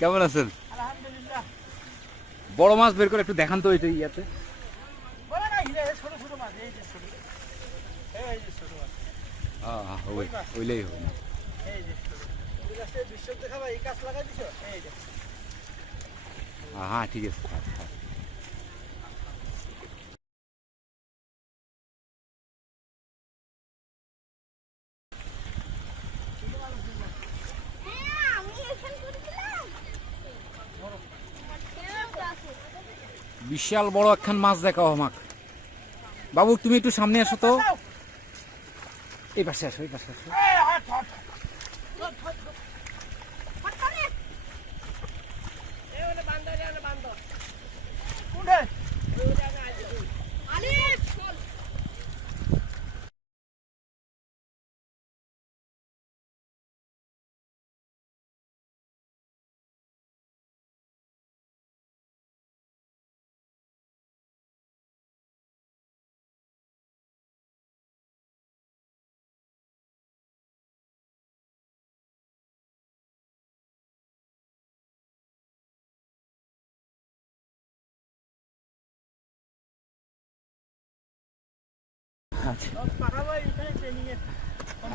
কেমন আছেন? বড় মাছ বের করে একটু দেখান তো এটা ইয়াতে। ওইলেই হবে না। হ্যাঁ ঠিক আছে। বিশাল বড় একখান মাছ দেখাও আমাকে। বাবু তুমি একটু সামনে আসো তো, এই পাশে আসো, এই পাশে আসো।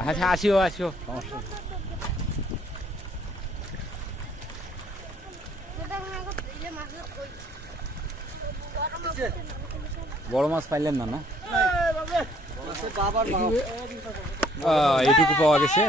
আচ্ছা আসিও আসিও, সমস্যা বড় মাছ পাইলেন না? না এইটুকু পাওয়া গেছে।